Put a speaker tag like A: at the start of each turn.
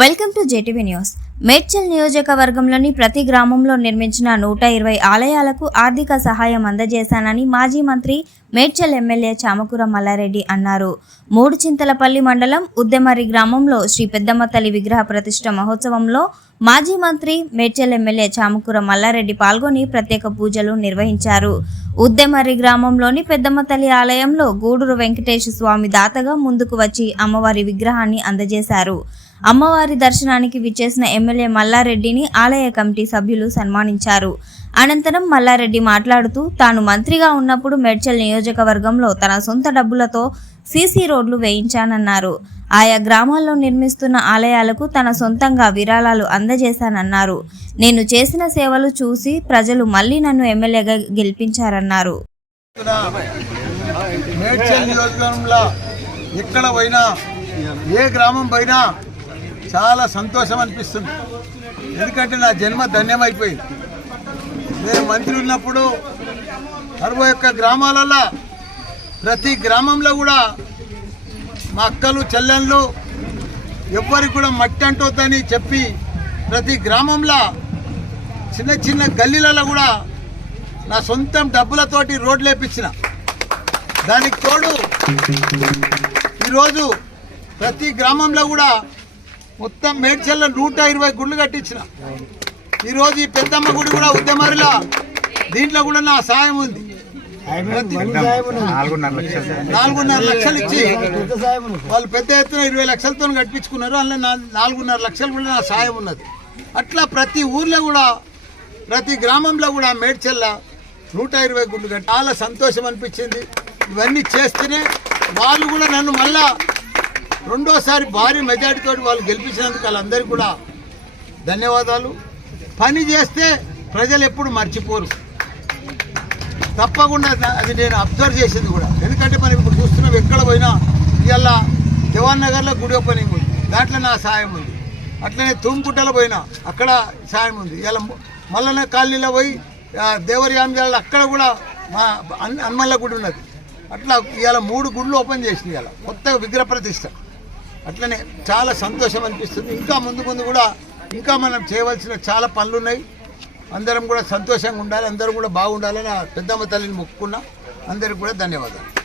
A: welcome to JTV news Medchal నియోజకవర్గంలోని ప్రతి గ్రామంలో నిర్మించిన నూట ఇరవై ఆలయాలకు ఆర్థిక సహాయం అందజేశానని మాజీ మంత్రి మేడ్చల్ ఎమ్మెల్యే చామకూర మల్లారెడ్డి అన్నారు మూడు చింతలపల్లి మండలం ఉద్దెమరి గ్రామంలో శ్రీ పెద్దమ్మ తల్లి విగ్రహ ప్రతిష్ట మహోత్సవంలో మాజీ మంత్రి మేడ్చల్ ఎమ్మెల్యే చామకూర మల్లారెడ్డి పాల్గొని ప్రత్యేక పూజలు నిర్వహించారు ఉద్దెమరి గ్రామంలోని పెద్దమ్మ తల్లి ఆలయంలో గూడూరు వెంకటేశ్వర స్వామి దాతగా ముందుకు వచ్చి అమ్మవారి విగ్రహాన్ని అందజేశారు అమ్మవారి దర్శనానికి విచ్చేసిన ఎమ్మెల్యే మల్లారెడ్డిని ఆలయ కమిటీ సభ్యులు సన్మానించారు అనంతరం మల్లారెడ్డి మాట్లాడుతూ తాను మంత్రిగా ఉన్నప్పుడు మేడ్చల్ నియోజకవర్గంలో తన సొంత డబ్బులతో సీసీ రోడ్లు వేయించానన్నారు ఆయా గ్రామాల్లో నిర్మిస్తున్న ఆలయాలకు తన సొంతంగా విరాళాలు అందజేశానన్నారు నేను చేసిన సేవలు చూసి ప్రజలు మళ్ళీ నన్ను ఎమ్మెల్యేగా గెలిపించారన్నారు
B: ఎక్కడ పోయినా ఏ గ్రామం పోయినా చాలా సంతోషం అనిపిస్తుంది ఎందుకంటే నా జన్మ ధన్యమైపోయింది నేను మంత్రి ఉన్నప్పుడు అరవై యొక్క గ్రామాలలో ప్రతి గ్రామంలో కూడా మా అక్కలు చెల్లెళ్ళు ఎవ్వరికి కూడా మట్టి అంటొద్దని చెప్పి ప్రతి గ్రామంలో చిన్న చిన్న గల్లీలలో కూడా నా సొంతం డబ్బులతోటి రోడ్లు వేపించిన దానికి తోడు ఈరోజు ప్రతి గ్రామంలో కూడా మొత్తం మేడ్చల్ల నూట ఇరవై గుళ్ళు కట్టించిన ఈరోజు ఈ పెద్దమ్మ గుడి కూడా ఉద్యమరిలో దీంట్లో కూడా నా సాయం ఉంది నాలుగున్నర లక్షలు ఇచ్చి వాళ్ళు పెద్ద ఎత్తున ఇరవై లక్షలతో కట్టించుకున్నారు అందులో నాలుగున్నర లక్షలు కూడా నా సాయం ఉన్నది అట్లా ప్రతి ఊర్లో కూడా ప్రతి గ్రామంలో కూడా మేడ్చల్ల నూట ఇరవై గుళ్ళు చాలా సంతోషం అనిపించింది ఇవన్నీ చేస్తేనే వాళ్ళు కూడా నన్ను మళ్ళా రెండోసారి భారీ మెజార్టీతో వాళ్ళు గెలిపించినందుకు వాళ్ళందరికీ కూడా ధన్యవాదాలు పని చేస్తే ప్రజలు ఎప్పుడు మర్చిపోరు తప్పకుండా అది నేను అబ్జర్వ్ చేసింది కూడా ఎందుకంటే మనం ఇప్పుడు చూస్తున్నాం ఎక్కడ పోయినా ఇవాళ జవాన్ నగర్లో గుడి ఓపెనింగ్ ఉంది దాంట్లో నా సాయం ఉంది అట్లనే తూంపుట్టలో పోయినా అక్కడ సాయం ఉంది ఇలా మల్లన్న కాలనీలో పోయి దేవరయాంజాలలో అక్కడ కూడా మా అన్మల్ల గుడి ఉన్నది అట్లా ఇవాళ మూడు గుళ్ళు ఓపెన్ చేసింది ఇలా కొత్తగా విగ్రహ ప్రతిష్ట అట్లనే చాలా సంతోషం అనిపిస్తుంది ఇంకా ముందు ముందు కూడా ఇంకా మనం చేయవలసిన చాలా పనులు ఉన్నాయి అందరం కూడా సంతోషంగా ఉండాలి అందరూ కూడా బాగుండాలని పెద్దమ్మ తల్లిని మొక్కుకున్నా అందరికి కూడా ధన్యవాదాలు